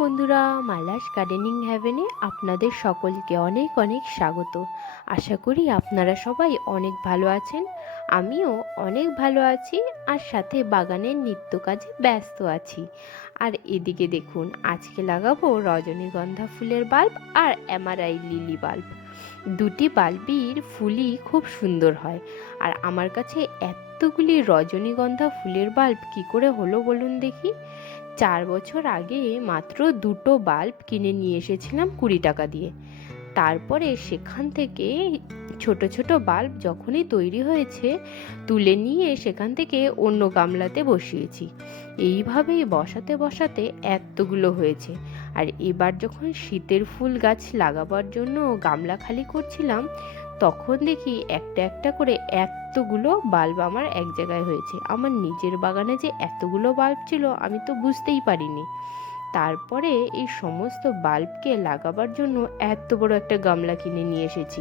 বন্ধুরা, মালাস গার্ডেনিং হ্যাভেনে আপনাদের সকলকে অনেক অনেক স্বাগত। আশা করি আপনারা সবাই অনেক ভালো আছেন। আমিও অনেক ভালো আছি, আর সাথে বাগানের নিত্য কাজে ব্যস্ত আছি। আর এদিকে দেখুন, আজকে লাগাবো রজনীগন্ধা ফুলের বাল্ব আর অ্যামারাই লিলি বাল্ব। দুটি বাল্বের ফুলই খুব সুন্দর হয়। আর আমার কাছে এতগুলি রজনীগন্ধা ফুলের বাল্ব কি করে হলো বলুন দেখি। 4 বছর আগে মাত্র দুটো বাল্ব কিনে নিয়ে এসেছিলাম 20 টাকা দিয়ে। তারপরে সেখান থেকে ছোট ছোট বাল্ব যখনই তৈরি হয়েছে, তুলে নিয়ে সেখান থেকে অন্য গামলাতে বসিয়েছি। এইভাবেই বসাতে বসাতে এতগুলো হয়েছে। আর এবার যখন শীতের ফুল গাছ লাগাবার জন্য গামলা খালি করছিলাম, তখন দেখি একটা একটা করে এতগুলো বাল্ব আমার এক জায়গায় হয়েছে। আমার নিজের বাগানে যে এতগুলো বাল্ব ছিল আমি তো বুঝতেই পারিনি। তারপরে এই সমস্ত বাল্বকে লাগাবার জন্য এত বড় একটা গামলা কিনে নিয়ে এসেছি।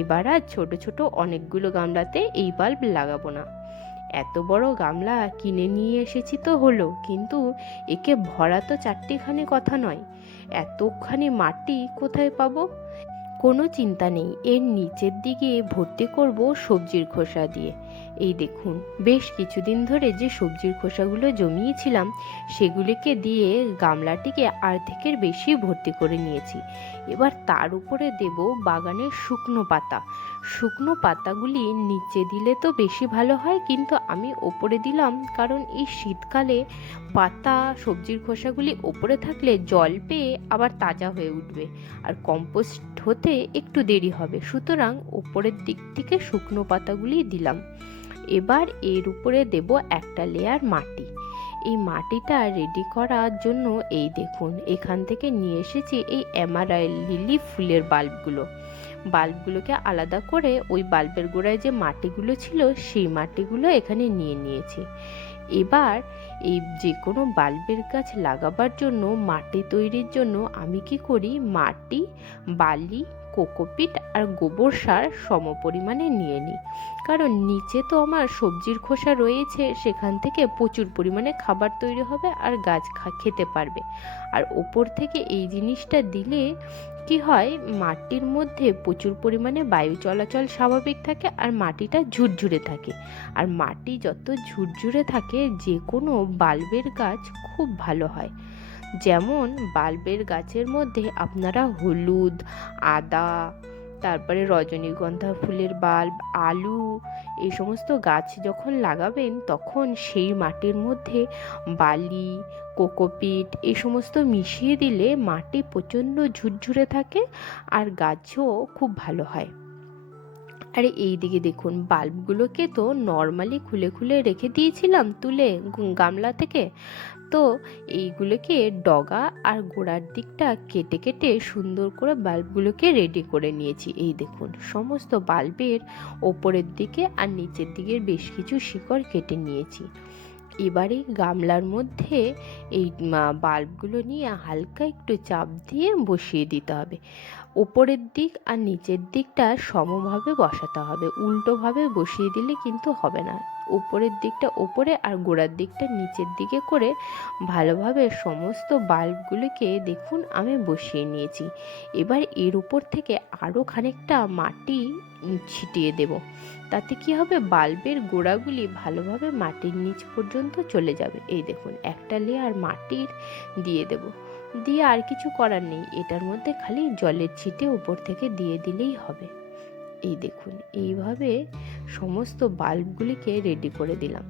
এবার আর ছোট ছোট অনেকগুলো গামলাতে এই বাল্ব লাগাবো না। এত বড় গামলা কিনে নিয়ে এসেছি তো হলো, কিন্তু একে ভরা তো চারটিখানি কথা নয়। এতখানি মাটি কোথায় পাবো? কোনো চিন্তা নেই, এর নিচের দিকে ভর্তি করব সবজির খোসা দিয়ে। এই দেখুন, বেশ কিছুদিন ধরে যে সবজির খোসাগুলো জমিয়েছিলাম, সেগুলিকে দিয়ে গামলাটিকে অর্ধেকের বেশি ভর্তি করে নিয়েছি। এবার তার উপরে দেব বাগানের শুকনো পাতা। শুকনো পাতাগুলি নিচে দিলে তো বেশি ভালো হয়, কিন্তু আমি ওপরে দিলাম কারণ এই শীতকালে পাতা সবজির খোসাগুলি ওপরে থাকলে জল পেয়ে আবার তাজা হয়ে উঠবে, আর কম্পোস্ট হতে একটু দেরি হবে। সুতরাং উপরের দিক থেকে শুকনো পাতাগুলি দিলাম। এবার এর উপরে দেব একটা লেয়ার মাটি। এই মাটিটা রেডি করার জন্য এই দেখুন, এখান থেকে নিয়ে এসেছি এই অ্যামারাইল লিলি ফুলের বাল্বগুলোকে আলাদা করে ওই বাল্বের গোড়ায় যে মাটিগুলো ছিল সেই মাটিগুলো এখানে নিয়ে নিয়েছি। এবার এই যে কোনো বাল্বের গাছ লাগাবার জন্য মাটি তৈরির জন্য আমি কি করি, মাটি, বালি, কোকোপিট আর গোবর সার সম পরিমাণে নিয়ে নিই। কারণ নিচে তো আমার সবজির খোসা রয়েছে, সেখান থেকে প্রচুর পরিমাণে খাবার তৈরি হবে আর গাছ খেতে পারবে। আর ওপর থেকে এই জিনিসটা দিলে কি হয়, মাটির মধ্যে প্রচুর পরিমাণে বায়ু চলাচল স্বাভাবিক থাকে আর মাটিটা ঝুরঝুরে থাকে। আর মাটি যত ঝুরঝুরে থাকে, যে কোনো বাল্বের গাছ খুব ভালো হয়। যেমন বাল্বের গাছের মধ্যে আপনারা হলুদ, আদা, তারপরে রজনীগন্ধা ফুলের বাল্ব, আলু, এই সমস্ত গাছ যখন লাগাবেন তখন সেই মাটির মধ্যে বালি, কোকোপিট এই সমস্ত মিশিয়ে দিলে মাটি প্রচণ্ড ঝুরঝুরে থাকে আর গাছও খুব ভালো হয়। আরে এই দিকে দেখুন, বাল্বগুলোকে তো নর্মালি খুলে খুলে রেখে দিয়েছিলাম তুলে গামলা থেকে। তো এইগুলোকে ডগা আর গোড়ার দিকটা কেটে কেটে সুন্দর করে বাল্বগুলোকে রেডি করে নিয়েছি। এই দেখুন, সমস্ত বাল্বের ওপরের দিকে আর নিচের দিকের বেশ কিছু শিকড় কেটে নিয়েছি। এবারে গামলার মধ্যে এই বাল্বগুলো নিয়ে হালকা একটু চাপ দিয়ে বসিয়ে দিতে হবে। ওপরের দিক আর নিচের দিকটা সমভাবে বসাতে হবে, উল্টোভাবে বসিয়ে দিলে কিন্তু হবে না। উপরের দিকটা ওপরে আর গোড়ার দিকটা নিচের দিকে করে ভালোভাবে সমস্ত বাল্বগুলোকে দেখুন আমি বসিয়ে নিয়েছি। এবার এর উপর থেকে আরও খানিকটা মাটি ছিটিয়ে দেব। তাতে কি হবে, বাল্বের গোড়াগুলি ভালোভাবে মাটির নিচ পর্যন্ত চলে যাবে। এই দেখুন, একটা লেয়ার মাটির দিয়ে দেব। দিয়ে আর কিছু করার নেই, এটার মধ্যে খালি জলের ছিটে উপর থেকে দিয়ে দিলেই হবে। এই দেখুন, এইভাবে সমস্ত বাল্বগুলিকে রেডি করে দিলাম।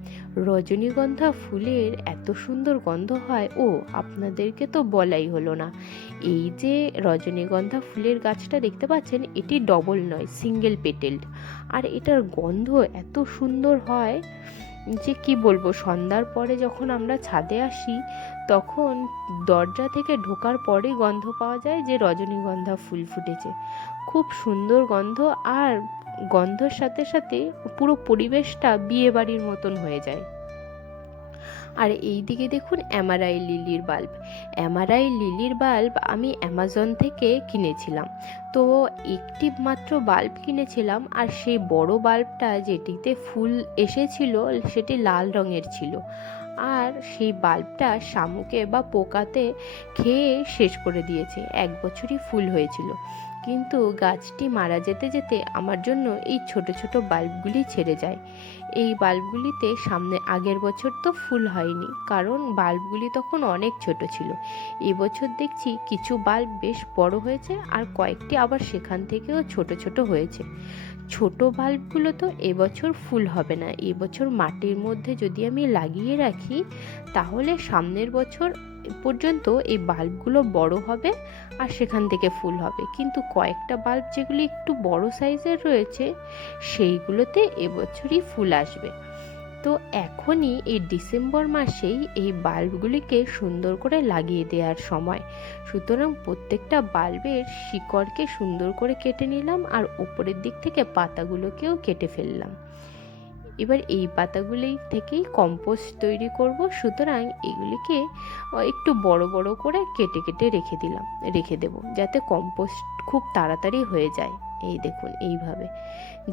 রজনীগন্ধা ফুলের এত সুন্দর গন্ধ হয়, ও আপনাদেরকে তো বলাই হলো না। এই যে রজনীগন্ধা ফুলের গাছটা দেখতে পাচ্ছেন, এটি ডবল নয়, সিঙ্গেল পেটেলড। আর এটার গন্ধ এত সুন্দর হয় যে কি বলবো। সন্ধ্যার পরে যখন আমরা ছাদে আসি, তখন দরজা থেকে ঢোকার পরেই গন্ধ পাওয়া যায় যে রজনীগন্ধা ফুল ফুটেছে। খুব সুন্দর গন্ধ, আর গন্ধর সাথে সাথে পুরো পরিবেশটা বিয়ে বাড়ির মতন হয়ে যায়। আর এই দিকে দেখুন, অ্যামারাই লিলির বাল্ব আমি অ্যামাজন থেকে কিনেছিলাম। তো একটি মাত্র বাল্ব কিনেছিলাম, আর সেই বড় বাল্বটা যেটিতে ফুল এসেছিল সেটি লাল রঙের ছিল। আর সেই বাল্বটা শামুকে বা পোকাতে খেয়ে শেষ করে দিয়েছে। 1 বছরই ফুল হয়েছিল, কিন্তু গাছটি মারা যেতে যেতে আমার জন্য এই ছোট ছোট বাল্বগুলি ছেড়ে যায়। এই বাল্বগুলিতে সামনে আগের বছর তো ফুল হয়নি, কারণ বাল্বগুলি তখন অনেক ছোট ছিল। এবছর দেখছি কিছু বাল্ব বেশ বড় হয়েছে, আর কয়েকটি আবার সেখান থেকেও ছোট ছোট হয়েছে। ছোট বাল্বগুলো তো এবছর ফুল হবে না। এবছর মাটির মধ্যে যদি আমি লাগিয়ে রাখি, তাহলে সামনের বছর পর্যন্ত এই বাল্বগুলো বড় হবে আর সেখান থেকে ফুল হবে। কিন্তু কয়েকটা বাল্ব যেগুলি একটু বড় সাইজের রয়েছে, সেইগুলোতে এবছরই ফুল আসবে। তো এখনই এই ডিসেম্বর মাসেই এই বাল্বগুলিকে সুন্দর করে লাগিয়ে দেওয়ার সময়। সুতরাং প্রত্যেকটা বাল্বের শিকড়কে সুন্দর করে কেটে নিলাম, আর উপরের দিক থেকে পাতাগুলোকেও কেটে ফেললাম। এবার এই পাতাগুলি থেকেই কম্পোস্ট তৈরি করব। সুতরাং এগুলিকে একটু বড় বড় করে কেটে কেটে রেখে দেব, যাতে কম্পোস্ট খুব তাড়াতাড়ি হয়ে যায়। এই দেখুন, এইভাবে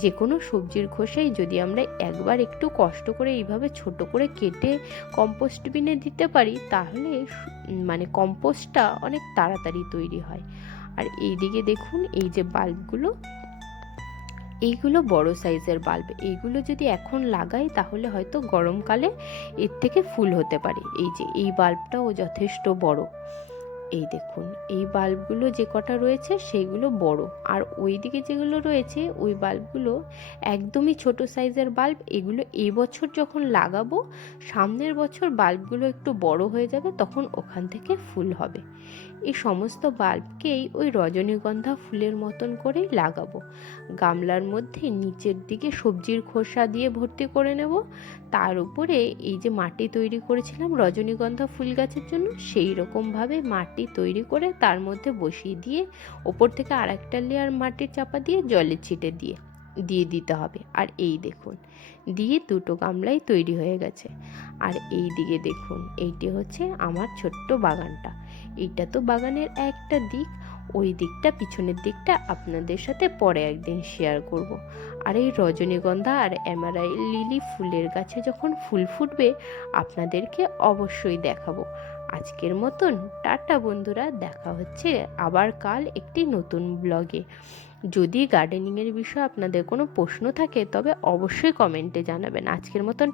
যে কোনো সবজির খোসাই যদি আমরা একবার একটু কষ্ট করে এইভাবে ছোট করে কেটে কম্পোস্ট বিনে দিতে পারি, তাহলে মানে কম্পোস্টটা অনেক তাড়াতাড়ি তৈরি হয়। আর এইদিকে দেখুন, এই যে বাল্বগুলো, এইগুলো বড় সাইজের বাল্ব। এইগুলো যদি এখন লাগাই, তাহলে হয়তো গরমকালে এর থেকে ফুল হতে পারে। এই যে এই বাল্বটাও যথেষ্ট বড়। এই দেখুন, এই বাল্বগুলো যে কটা রয়েছে সেইগুলো বড়, আর ওই দিকে যেগুলো রয়েছে ওই বাল্বগুলো একদমই ছোট সাইজের বাল্ব। এগুলো এবছর যখন লাগাবো, সামনের বছর বাল্বগুলো একটু বড় হয়ে যাবে, তখন ওখান থেকে ফুল হবে। এই সমস্ত বাল্বকেই ওই রজনীগন্ধা ফুলের মতন করেই লাগাবো। গামলার মধ্যে নিচের দিকে সবজির খোসা দিয়ে ভর্তি করে নেব, তার উপরে এই যে মাটি তৈরি করেছিলাম রজনীগন্ধা ফুল গাছের জন্য, সেই রকমভাবে মাটি তৈরি করে তার মধ্যে বসিয়ে দিয়ে ওপর থেকে আরেকটা লেয়ার মাটির চাপা দিয়ে জলের ছিটে দিয়ে দিতে হবে। আর এই দেখুন, দিয়ে দুটো গামলাই তৈরি হয়ে গেছে। আর এই দিকে দেখুন, এইটি হচ্ছে আমার ছোট্ট বাগানটা। এইটা তো বাগানের একটা দিক, ওই দিকটা, পিছনের দিকটা আপনাদের সাথে পরে একদিন শেয়ার করব। আর এই রজনীগন্ধা আর এমারাইল্ড লিলি ফুলের গাছে যখন ফুল ফুটবে, আপনাদেরকে অবশ্যই দেখাবো। আজকের মতন টাটা বন্ধুরা, দেখা হচ্ছে আবার কাল একটি নতুন ব্লগে। যদি গার্ডেনিংয়ের বিষয়ে আপনাদের কোনো প্রশ্ন থাকে, তবে অবশ্যই কমেন্টে জানাবেন। আজকের মতন